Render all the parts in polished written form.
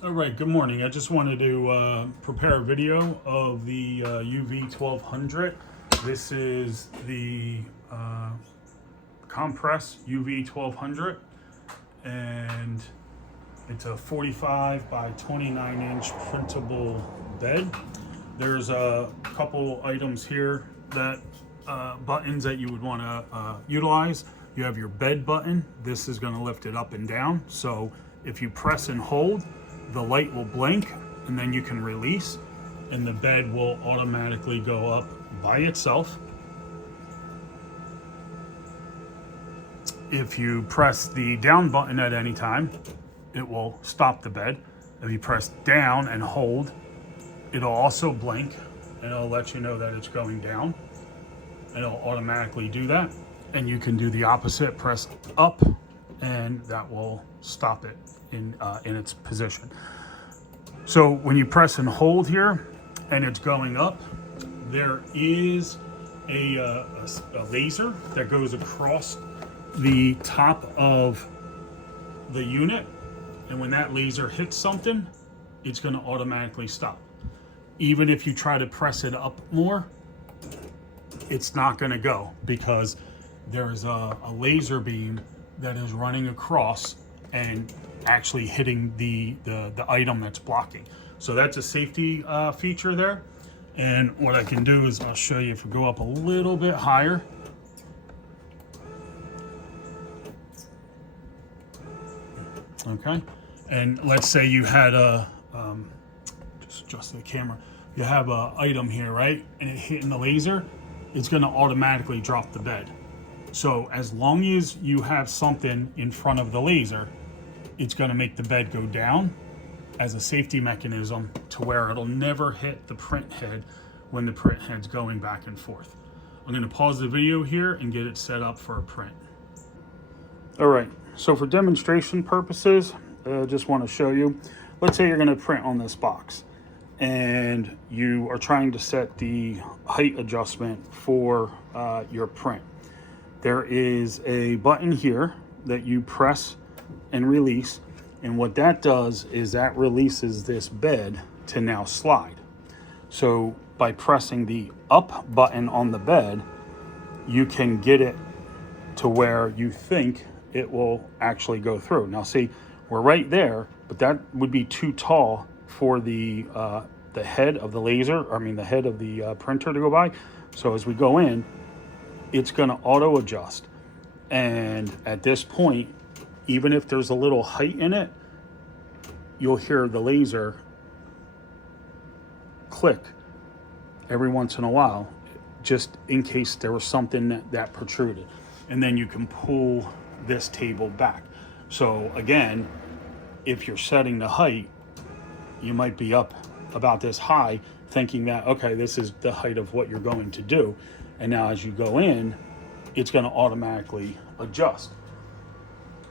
All right, good morning. I just wanted to prepare a video of the UV1200. This is the compress UV1200, and it's a 45 by 29 inch printable bed. There's a couple items here that buttons that you would want to utilize. You have your bed button. This is going to lift it up and down. So if you press and hold, the light will blink and then you can release and the bed will automatically go up by itself. If you press the down button at any time, it will stop the bed. If you press down and hold, it'll also blink and it'll let you know that it's going down. And it'll automatically do that. And you can do the opposite, press up, and that will stop it in its position. So when you press and hold here and it's going up, there is a laser that goes across the top of the unit. And when that laser hits something, it's going to automatically stop. Even if you try to press it up more, it's not going to go because there's a laser beam that is running across and actually hitting the item that's blocking. So that's a safety feature there. And what I can do is I'll show you if we go up a little bit higher. Okay. And let's say you had just adjust the camera. You have a item here, right? And it hitting the laser, it's going to automatically drop the bed. So as long as you have something in front of the laser, it's going to make the bed go down as a safety mechanism to where it'll never hit the print head when the print head's going back and forth. I'm going to pause the video here and get it set up for a print. All right, so for demonstration purposes, I just want to show you, let's say you're going to print on this box and you are trying to set the height adjustment for your print. There is a button here that you press and release, and what that does is that releases this bed to now slide. So by pressing the up button on the bed, you can get it to where you think it will actually go through. Now see, we're right there, but that would be too tall for the head of the laser, the head of the printer to go by. So as we go in, it's going to auto adjust. And at this point, even if there's a little height in it, you'll hear the laser click every once in a while, just in case there was something that protruded. And then you can pull this table back. So again, if you're setting the height, you might be up about this high thinking that, okay, this is the height of what you're going to do. And now as you go in, it's going to automatically adjust.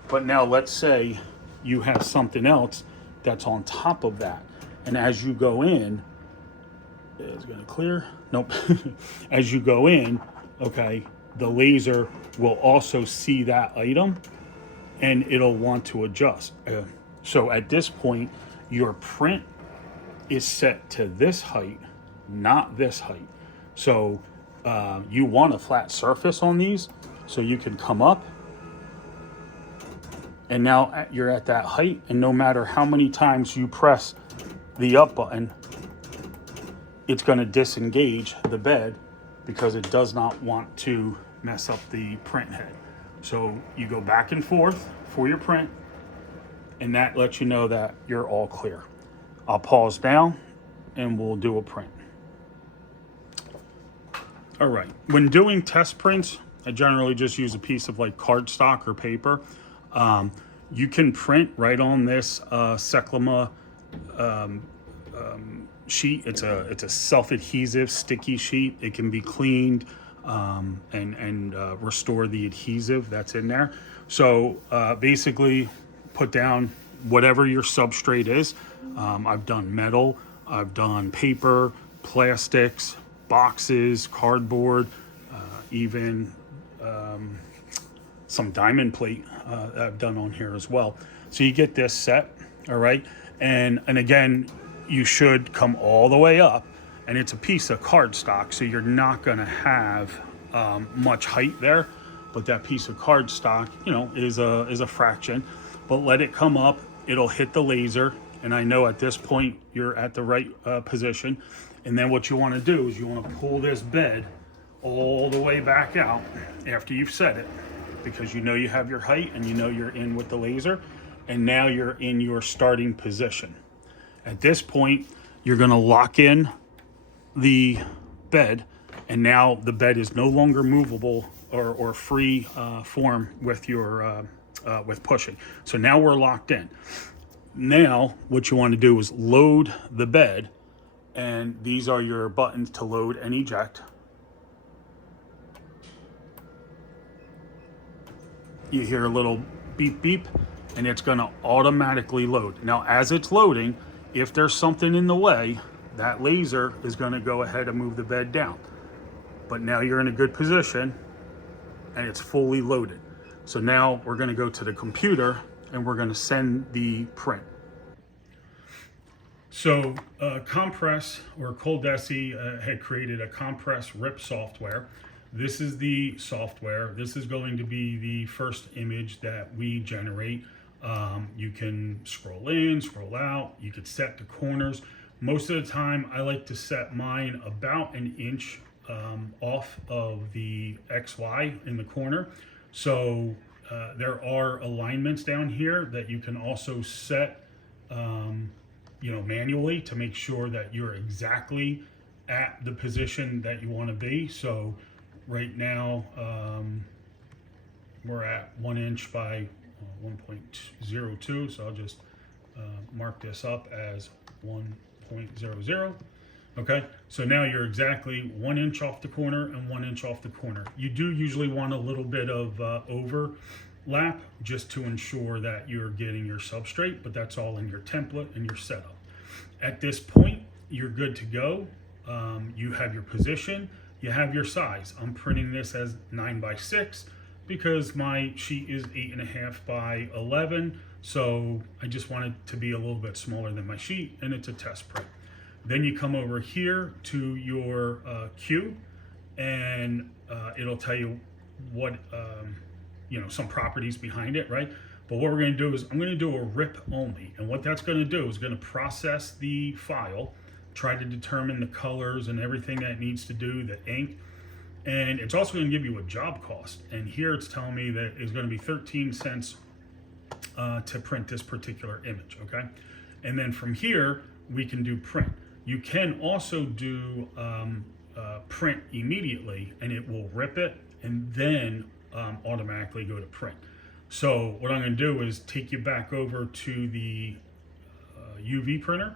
But now let's say you have something else that's on top of that. And as you go in, it's going to clear. Nope. As you go in, okay, the laser will also see that item and it'll want to adjust. So at this point, your print is set to this height, not this height. So you want a flat surface on these, so you can come up and now you're at that height, and no matter how many times you press the up button, it's going to disengage the bed because it does not want to mess up the print head. So you go back and forth for your print, and that lets you know that you're all clear. I'll pause now and we'll do a print. All right, when doing test prints, I generally just use a piece of like cardstock or paper. You can print right on this Clermont sheet. It's a self-adhesive sticky sheet. It can be cleaned and restore the adhesive that's in there. So basically put down whatever your substrate is. I've done metal, I've done paper, plastics, boxes, cardboard, even some diamond plate I've done on here as well. So you get this set, all right? And again, you should come all the way up, and it's a piece of cardstock, so you're not going to have much height there. But that piece of cardstock, you know, is a fraction. But let it come up, it'll hit the laser, and I know at this point you're at the right position. And then what you want to do is you want to pull this bed all the way back out after you've set it, because you know you have your height and you know you're in with the laser, and now you're in your starting position. At this point, you're going to lock in the bed, and now the bed is no longer movable or free form with your with pushing. So now we're locked in. Now what you want to do is load the bed, and these are your buttons to load and eject. You hear a little beep beep, and it's going to automatically load. Now as it's loading, if there's something in the way, that laser is going to go ahead and move the bed down. But now you're in a good position and it's fully loaded. So now we're going to go to the computer and we're going to send the print. So Compress, or Cole Desi had created a Compress RIP software. This is the software. This is going to be the first image that we generate. You can scroll in, scroll out. You could set the corners. Most of the time, I like to set mine about an inch off of the XY in the corner. So there are alignments down here that you can also set, you know, manually to make sure that you're exactly at the position that you want to be. So right now, we're at 1 inch by 1.02, so I'll just mark this up as 1.00. Okay, so now you're exactly 1 inch off the corner and 1 inch off the corner. You do usually want a little bit of overlap just to ensure that you're getting your substrate, but that's all in your template and your setup. At this point, you're good to go. You have your position, you have your size. I'm printing this as 9x6 because my sheet is 8.5 by 11. So I just want it to be a little bit smaller than my sheet, and it's a test print. Then you come over here to your queue, and it'll tell you what, you know, some properties behind it, right? But what we're going to do is I'm going to do a RIP only. And what that's going to do is going to process the file, try to determine the colors and everything that it needs to do, the ink. And it's also going to give you a job cost. And here it's telling me that it's going to be 13 cents to print this particular image, okay? And then from here, we can do print. You can also do print immediately, and it will rip it and then automatically go to print. So what I'm going to do is take you back over to the UV printer,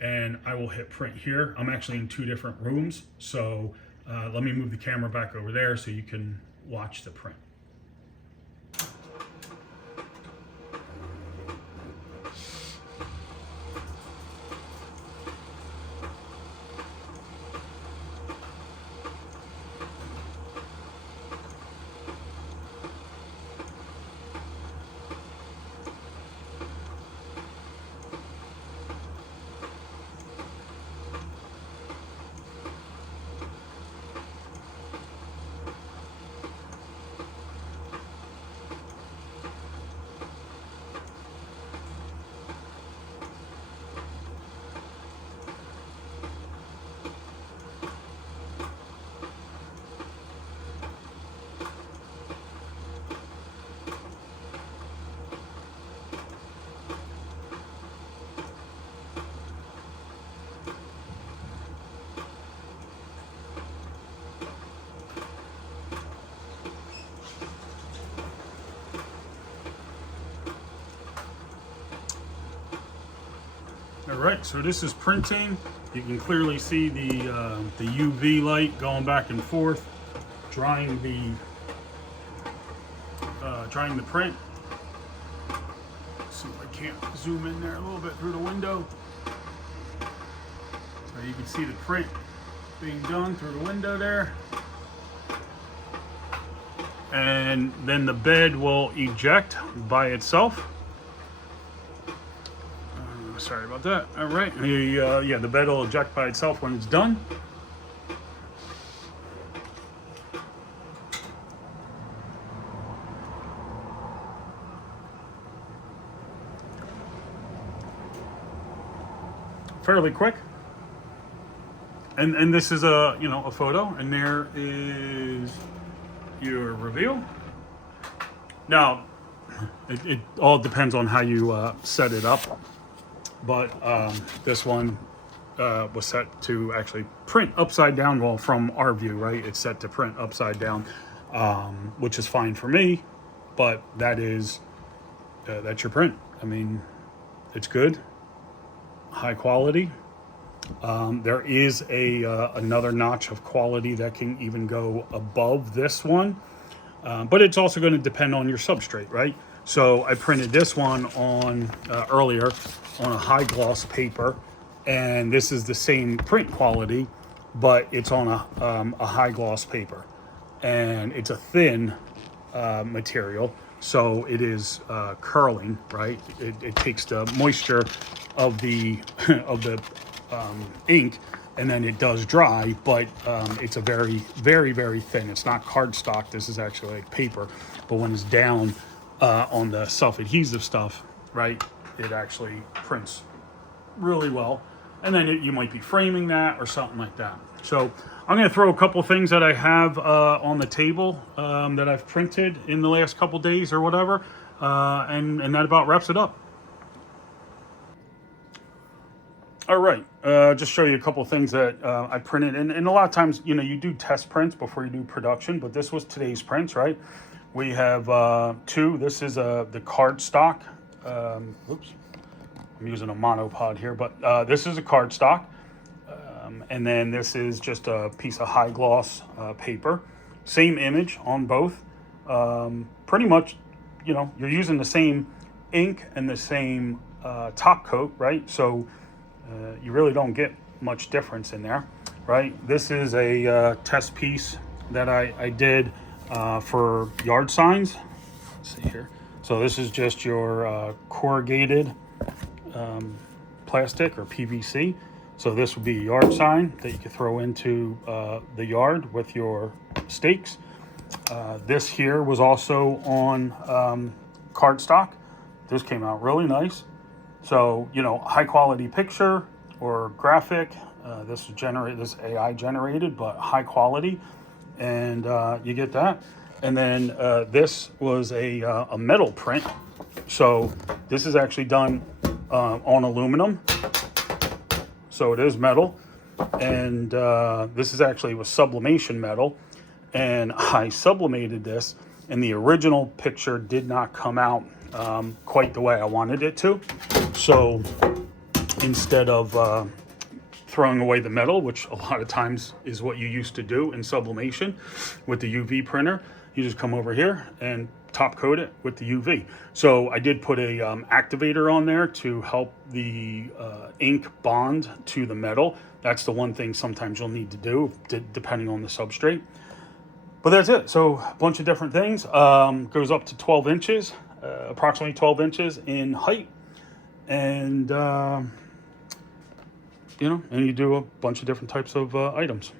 and I will hit print here. I'm actually in 2 different rooms, so let me move the camera back over there so you can watch the print. All right, so this is printing. You can clearly see the UV light going back and forth, drying the print. Let's see if I can't zoom in there a little bit through the window. So you can see the print being done through the window there. And then the bed will eject by itself. sorry about that. All right, yeah, the bed will eject by itself when it's done. Fairly quick. And this is a a photo, and there is your reveal. Now, it all depends on how you set it up, but this one was set to actually print upside down. Well, from our view, right, it's set to print upside down, which is fine for me, but that's your print. I mean, it's good, high quality. There is another notch of quality that can even go above this one, but it's also going to depend on your substrate, right? So I printed this one on earlier on a high gloss paper, and this is the same print quality, but it's on a high gloss paper, and it's a thin material, so it is curling, right? It takes the moisture of the ink, and then it does dry, but it's a very, very, very thin. It's not cardstock. This is actually like paper, but when it's down on the self-adhesive stuff, right, it actually prints really well. And then you might be framing that or something like that. So I'm going to throw a couple things that I have on the table that I've printed in the last couple days or whatever, and that about wraps it up. All right, just show you a couple of things that I printed, and a lot of times, you do test prints before you do production, but this was today's prints, right? We have two. This is the cardstock. Oops, I'm using a monopod here, but this is a cardstock, and then this is just a piece of high gloss paper. Same image on both. Pretty much, you're using the same ink and the same top coat, right? So you really don't get much difference in there, right? This is a test piece that I did for yard signs. Let's see here. So this is just your corrugated plastic or PVC. So this would be a yard sign that you could throw into the yard with your stakes. This here was also on cardstock. This came out really nice. So, high quality picture or graphic. This AI generated, but high quality, and you get that. And then this was a metal print. So this is actually done on aluminum. So it is metal, and this is actually with sublimation metal. And I sublimated this, and the original picture did not come out quite the way I wanted it to. So instead of throwing away the metal, which a lot of times is what you used to do in sublimation with the UV printer, you just come over here and top coat it with the UV. So I did put a activator on there to help the ink bond to the metal. That's the one thing sometimes you'll need to do depending on the substrate. But that's it. So a bunch of different things. Goes up to 12 inches, approximately 12 inches in height. And, and you do a bunch of different types of items.